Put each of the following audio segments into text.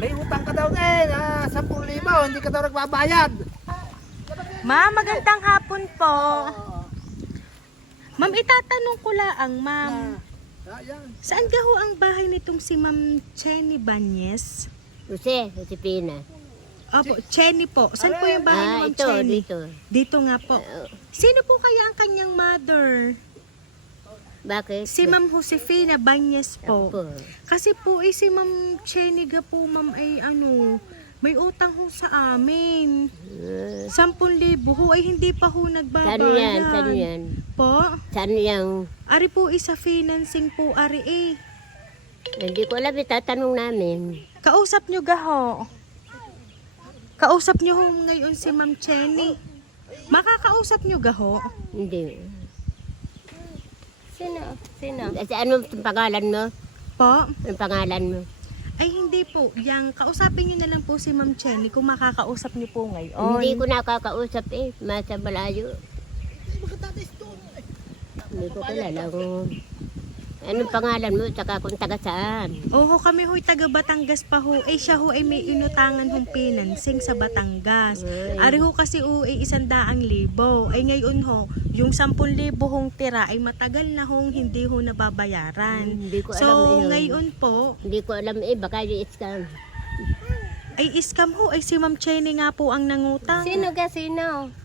May utang ka daw na 10,000, hindi ka daw nagbabayad. Ma'am, magandang hapon po. Ma'am, itatanong ko lang, ma'am. Ayan. Saan ka ho ang bahay nitong si Ma'am Chenny Banyes? Josepina. Opo, Chenny po. Saan po yung bahay ni Ma'am Ito, Chenny? dito. Dito nga po. Sino po kaya ang kanyang mother? Bakit? Si Ma'am Josefina Banyes po. Ako po. Kasi po si Ma'am Chenny ga po, ma'am, ay may utang ho sa amin. 10,000 ho ay hindi pa ho nagbabayad. Saan yan? Saan yan? Po? Saan yan? Ari po isa financing po ari eh. Hindi ko alam, itatanong namin. Kausap nyo ga ho? Kausap nyo ho ngayon si Ma'am Chenny. Makakausap nyo ga ho? Hindi. Sino? Kasi ano pangalan mo? Po? Ang pangalan mo? Ay hindi po. Yang kausapin nyo na lang po si Ma'am Chenny kung makakausap nyo po ngayon. Hindi ko nakakausap eh. Masa malayo. Hindi ko kilala kung anong pangalan mo, tsaka kung taga saan. Oho, kami ho'y taga Batangas pa ho. Eh siya ho ay may inutangan hong financing sa Batangas. Ari ho kasi ho ay 100,000. Ay ngayon ho, yung 10,000 hong tira ay matagal na hong hindi ho nababayaran. Hindi ko So alam ngayon po, Hindi ko alam eh, baka yung scam. ay scam ho. Ay si Ma'am Chenny nga po ang nangutang. Sino?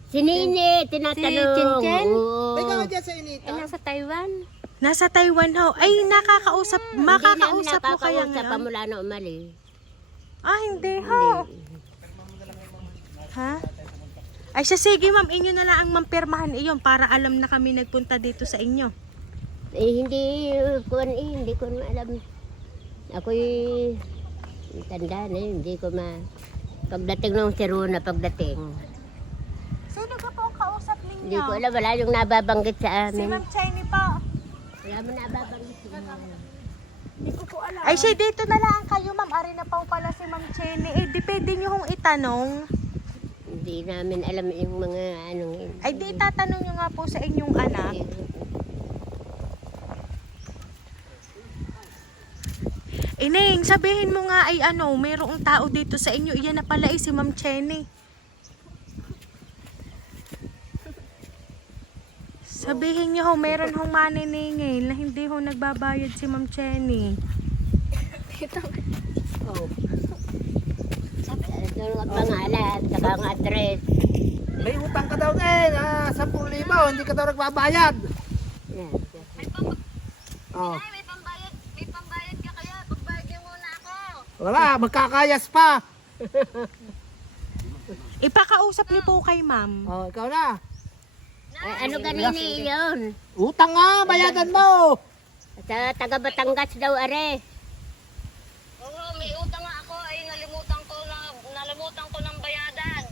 Si Nini, tinatanong. Si Chinchen? Oo. May ka dyan sa inita. Nasa Taiwan? Nasa Taiwan ho. Ay nakakausap, makakausap po kaya Sa ngayon. pamula na umali. Ah, hindi ho. Ha? Ay siya, sige ma'am, inyo na lang ang mampirmahan iyon para alam na kami nagpunta dito sa inyo. Hindi ko na alam. Ako'y tanda na hindi ko pagdating ng Siruna, pagdating. Sino ka po ang kausap ninyo? Hindi ko alam, wala yung nababanggit sa Si amin. Ma'am Chenny po. Wala mo nababanggit sa amin. Ay siya, dito na lang kayo ma'am. Ari na po pala si Ma'am Chenny. Eh, depende nyo hong itanong. Hindi namin alam yung mga anong yun. Ay, di tatanong nyo nga po sa inyong anak. Ineng, sabihin mo nga ay mayroong tao dito sa inyo. Iyan na pala si Ma'am Chenny. Sabihin niyo ho, meron hong maniningil na hindi ho nagbabayad si Ma'am Chenny. Ano ang pangalan, saka ang address. May utang ka daw na 10,000, hindi ka daw nagbabayad. Yan. Oh. May pambayad ka kaya. Pagbayad mo muna ako. Wala, magkakayas pa. Ipakausap niyo po kay ma'am. Oh, ikaw na. Ano kanini yun? Utang nga, bayadan mo. Sa taga Batangas daw, are. Oo, may utang nga ako. Ay, nalimutan ko ng bayadan.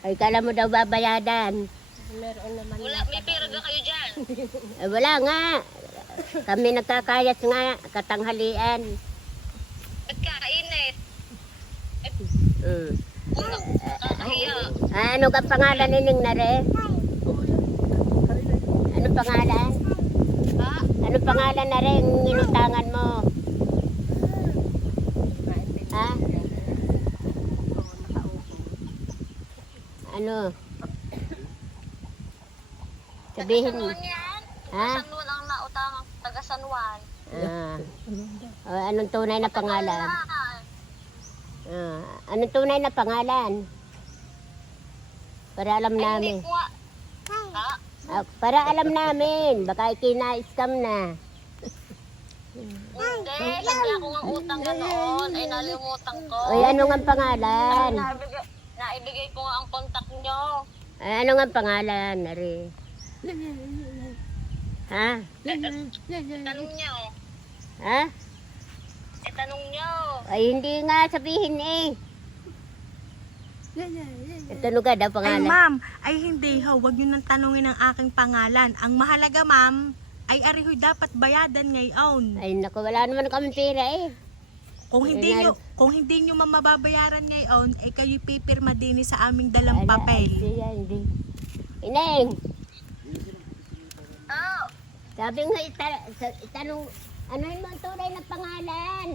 Ay, kala mo daw babayadan. Wala, may pera ba kayo dyan? Wala nga. Kami nagkakayas nga, katanghalian. Ba't kainit? Mm. Kakahiya. Ano ka pangalan nining nare? Ano pangalan? Ha? Ano pangalan na rin inutangan mo? Ha? Ano? Sabihin mo. Yan? Ha? San Juan ang nautang. Taga San Juan. Anong tunay na pangalan? Anong tunay na pangalan? Para alam namin. Hindi ko nga. Ha? Para alam namin. Baka kina-scam na. Hindi ako nga utang na noon. Ay, nalimutan ko. Ay, ano nga pangalan? Naibigay ko nga ang contact nyo. Ay, ano nga pangalan? Nari. Ha? Tanong nyo. Ha? Tanong nyo. Ay, hindi nga sabihin eh. Ito ka daw Ay pangalan. ma'am, ay hindi ho. Huwag nyo nang tanungin ang aking pangalan. Ang mahalaga ma'am, ay arihoy dapat bayadan ngayon. Ay, naku, wala naman kami pera eh. Kung hindi nyo mababayaran ngayon, ay kayo pipirma din sa aming dalang papel. Hindi. Ineng, Oh, sabi nga itanong, ano yung mga tunay na pangalan?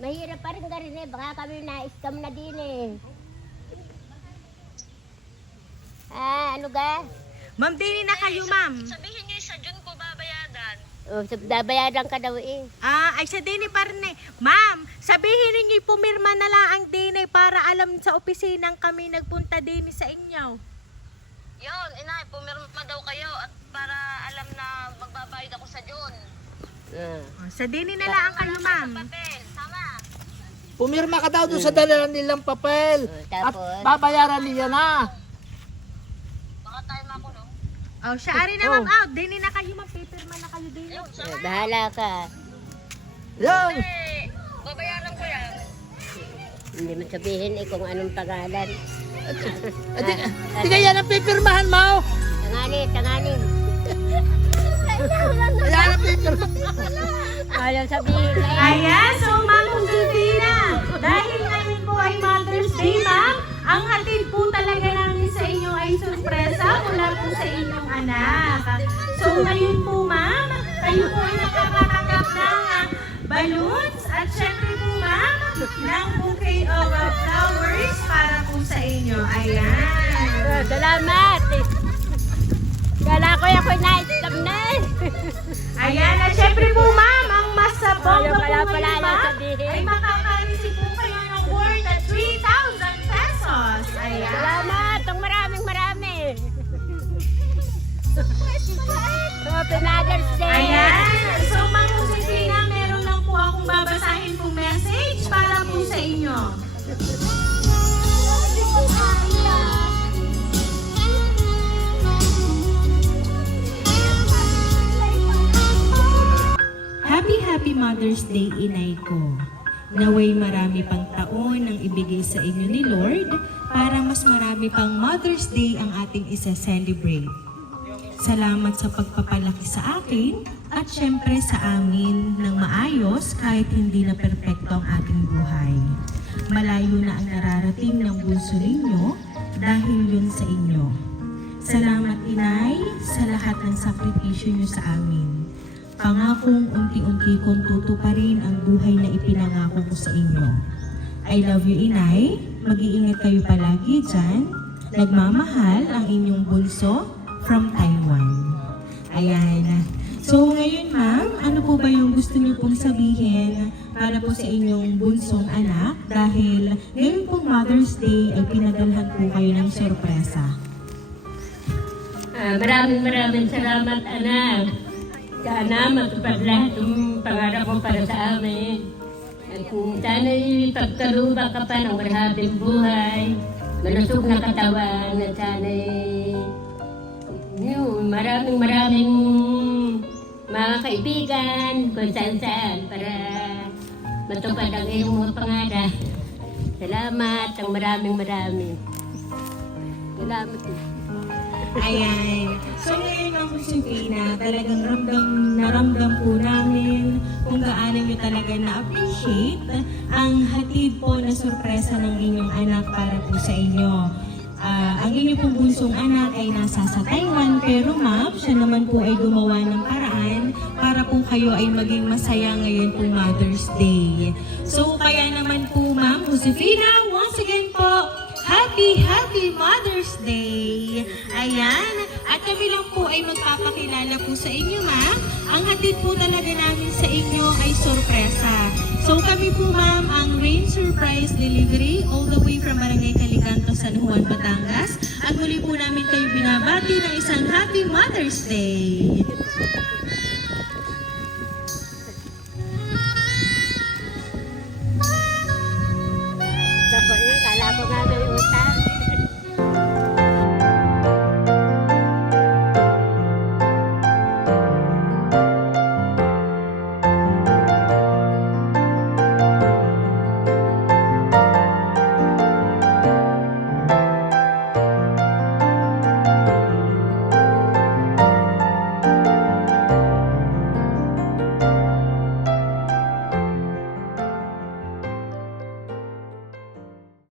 Mahirap pa rin ka rin eh. Baka kami na-scam na din eh. Ano ga? Ma'am, dini na kayo, ma'am. Sabihin niyo sa June ko babayadan. Dabayadan ka daw eh. Ay sa dini pa rin eh. Ma'am, sabihin niyo pumirma na lang ang dini para alam sa opisinang kami nagpunta dini sa inyo. Yon, inay, pumirma daw kayo at para alam na magbabayad ako sa June. Sa dini na lang kayo, ma'am. Papel, tama. Pumirma ka daw doon sa dala nilang papel. At Tapos? babayaran niya na. Baka tayo makulong. Oh, siya ari na, ma'am. Dini na kayo, ma'am. Pipirma na kayo dini. Bahala ka. Yan. Babayaran ko yan. Hindi mo sabihin eh kung anong pangalan. Di kaya na pipirmahan mo. Tangani. Kaya na pipirmahan. Ayaw sabihin eh. Ayan, so ma'am Josefina, dahil ngayon po ay Mother's Day, ma'am, ang hatid po talaga namin sa inyo ay sorpresa mula po sa inyong anak. So ngayon po, ma'am, kayo po ay nakakatanggap ng balloons at syempre po, ma'am, ng bouquet of flowers para po sa inyo. Ayan. Salamat. Kala ko ako na-scam na eh. Ayan, at syempre po, ma'am, ang mas sabong Ayaw na po pala ngayon, ma'am, sabihin. ay makaka-receive po kayo ng worth at 3,000 pesos. Ayan. Salamat. Ang marami. Happy Mother's Day. Ayan. So, Ma'am Josefina, meron lang po akong babasahin pong message para po sa inyo. Happy Mother's Day, inay ko. Naway marami pang taon ang ibigay sa inyo ni Lord para mas marami pang Mother's Day ang ating isa-celebrate. Salamat sa pagpapalaki sa akin at syempre sa amin ng maayos kahit hindi na perpekto ang ating buhay. Malayo na ang nararating ng bunso ninyo dahil yun sa inyo. Salamat, inay, sa lahat ng sakripisyo niyo sa amin. Pangakong unti-unti kong tutuparin ang buhay na ipinangako ko sa inyo. I love you, inay. Mag-iingat kayo palagi dyan. Nagmamahal ang inyong bunso from Taiwan. Ayan. So ngayon, ma'am, ano po ba yung gusto niyo pong sabihin para po sa inyong bunsong anak? Dahil ngayon pong Mother's Day ay pinadalhan po kayo ng sorpresa. Maraming salamat, anak. Sana matupad lahat ng pangarap mo para sa amin. At sana'y pagkaluba ka pa ng marhabing buhay, malusog na katawan, at sana'y maraming mga kaibigan kung saan para matupad ang iyong mga pangarap. Salamat ang maraming. Salamat. Ayan. So ngayon, Ma'am Josefina, talagang naramdam po namin kung gaano nyo talaga na-appreciate ang hatid po na sorpresa ng inyong anak para po sa inyo. Ang inyong pong bunsong anak ay nasa sa Taiwan, pero ma'am, siya naman po ay gumawa ng paraan para po kayo ay maging masaya ngayon po Mother's Day. So kaya naman po, Ma'am Josefina, once again po, Happy Mother's Day! Ayan, at kami lang po ay magpapakilala po sa inyo, ma'am. Ang hatid po talaga namin sa inyo ay sorpresa. So kami po, ma'am, ang Rain Surprise Delivery all the way from Barangay Calicanto, San Juan, Batangas. At muli po namin kayo binabati ng isang Happy Mother's Day!